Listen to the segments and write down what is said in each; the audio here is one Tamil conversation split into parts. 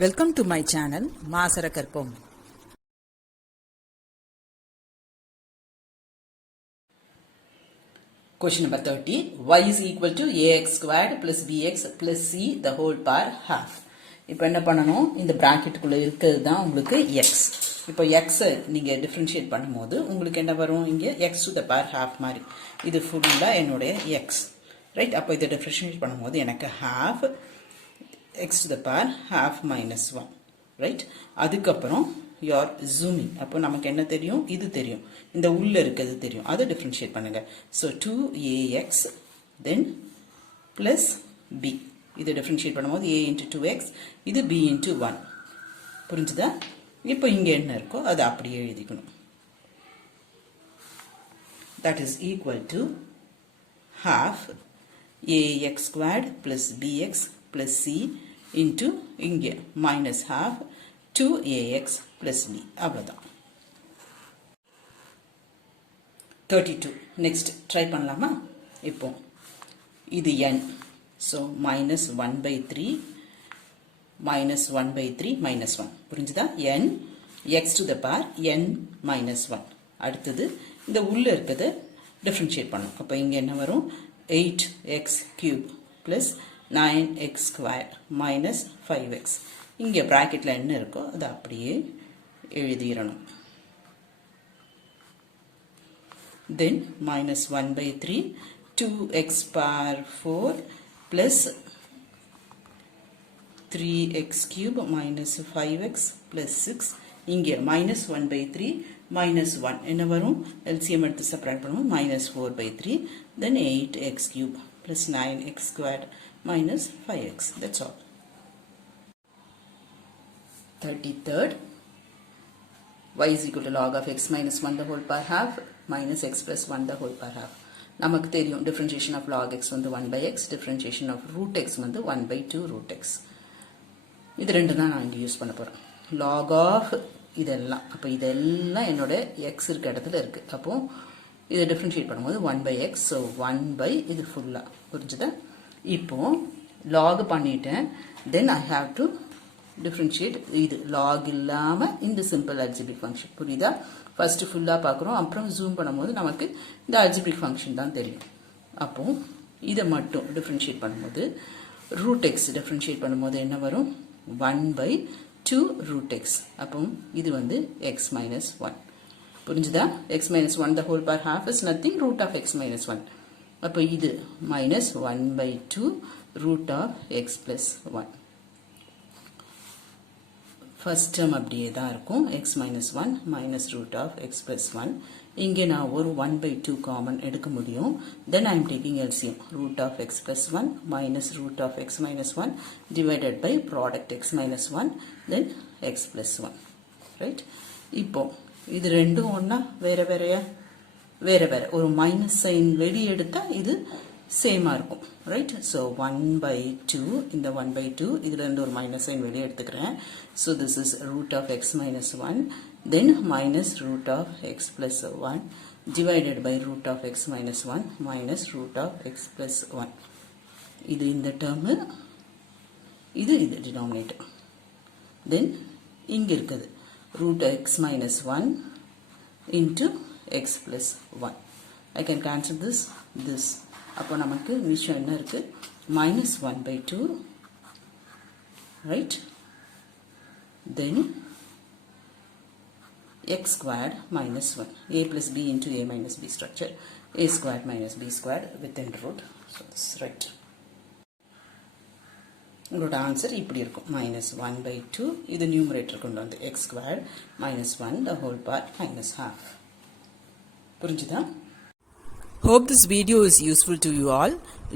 Welcome to my channel Maasarakarpom. Question number 30. Y is equal to ax squared plus bx plus c the whole power half. இப்போ என்ன பண்ணணும், இந்த பிராக்கெட்டுக்குள்ளே இருக்கிறது தான் உங்களுக்கு x. இப்போ x நீங்கள் டிஃப்ரென்ஷியேட் பண்ணும்போது உங்களுக்கு என்ன வரும், இங்கே x to the power half மாதிரி இது ஃபுல்லாக என்னுடைய x, ரைட். அப்போ இதை டிஃப்ரென்ஷியேட் பண்ணும்போது எனக்கு half x to the power half minus 1, right. அதுக்கப்புறம் யூஆர் ஜூமிங், அப்போ நமக்கு என்ன தெரியும், இது தெரியும், இந்த உள்ள இருக்கிறது தெரியும், அதை டிஃப்ரென்ஷியேட் பண்ணுங்க. ஸோ 2ax தென் ப்ளஸ் b, இதை டிஃப்ரென்ஷியேட் பண்ணும்போது a into 2x, இது b into 1, புரிஞ்சுதா? இப்போ இங்கே என்ன இருக்கோ அதை அப்படியே எழுதிக்கணும். that is equal to half ax squared plus bx plus c into இங்கே minus half 2ax plus b, அவ்வளோதான். 32. நெக்ஸ்ட் ட்ரை பண்ணலாமா? இப்போ இது n, so minus 1 by 3 minus 1 by 3 minus 1, புரிஞ்சுதா? n x to the power n minus 1. அடுத்தது இந்த உள்ள இருக்கிறது டிஃப்ரென்ஷியேட் பண்ணணும். அப்போ இங்கே என்ன வரும், 8x cube plus 9x square minus 5x. இங்கே ப்ராக்கெட்டில் என்ன இருக்கோ அதை அப்படியே எழுதிடணும். தென் minus 1 by 3 2x power 4 plus 3x cube minus 5x plus 6. இங்கே minus 1 by 3 minus 1 என்ன வரும், LCM எடுத்து செப்பரேட் பண்ணுவோம், minus 4 by 3 then 8x cube plus 9x squared minus 5x. That's all. 33rd. Y is equal to log of x minus 1 the whole power half minus x plus 1 the whole power half. நமக்கு தெரியும் differentiation of log x வந்து 1 by x, differentiation of root x வந்து 1 by 2 root x. இது ரெண்டு தான் நான் இங்கே யூஸ் பண்ண போகிறேன். log of இதெல்லாம், அப்போ இதெல்லாம் என்னோட x இருக்க இடத்துல இருக்குது. அப்போது இதை டிஃப்ரென்ஷியேட் பண்ணும்போது 1 by x, ஸோ 1 by இது ஃபுல்லாக, புரிஞ்சுதா? இப்போது log பண்ணிட்டேன், தென் ஐ ஹாவ் டு டிஃப்ரென்ஷியேட் இது log இல்லாமல் இந்த சிம்பிள் அல்ஜிபிரிக் ஃபங்க்ஷன், புரியுதா? ஃபஸ்ட்டு ஃபுல்லாக பார்க்குறோம், அப்புறம் ஜூம் பண்ணும்போது நமக்கு இந்த அல்ஜிபிரிக் ஃபங்க்ஷன் தான் தெரியும். அப்போது இதை மட்டும் டிஃப்ரென்ஷியேட் பண்ணும்போது ரூட் எக்ஸ் டிஃப்ரென்ஷியேட் பண்ணும்போது என்ன வரும், 1 by 2 root x. அப்போ இது வந்து x minus 1, புரிஞ்சுதா? x minus 1 the whole power half is nothing root of x minus 1. அப்போ இது minus 1 by 2 root of x plus 1. First term அப்படியே தான் இருக்கும், x minus 1 minus root of x plus 1. இங்கே நான் ஒரு 1 by 2 காமன் எடுக்க முடியும். Then I am taking LCM, root of x plus 1 minus root of x minus 1 divided by product x minus 1 then x plus 1, right? இப்போ இது ரெண்டும் ஒன்றா வேற வேறையா, வேற வேற ஒரு மைனஸ் சைன் வெளியே எடுத்தால் இது சேமாக இருக்கும், ரைட்? ஸோ 1 by 2, இந்த 1 by 2 இதில் இருந்து ஒரு மைனஸ் சைன் வெளியே எடுத்துக்கிறேன். So this is root of x minus 1 then minus root of x plus 1 divided by root of x minus 1 minus root of x plus 1. இது இந்த டேர்மு, இது இது டினாமினேட்டர். தென் இங்கே இருக்குது root x minus 1 into x plus 1. I can cancel this. அப்போ நமக்கு மிச்சம் என்ன இருக்குது, minus 1 by 2, right? Then x squared minus 1, a plus b into a minus b structure, a squared minus b squared within root. So this is right. உங்களோட ஆன்சர் இப்படி இருக்கும், minus 1 by 2, இது நியூமரேட்டர் கொண்டு வந்து x squared minus 1 the whole part minus half. புரிஞ்சுதா? Hope this video is useful to you all.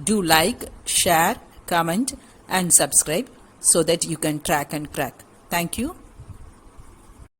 Do like, share, comment and subscribe so that you can track and crack. Thank you.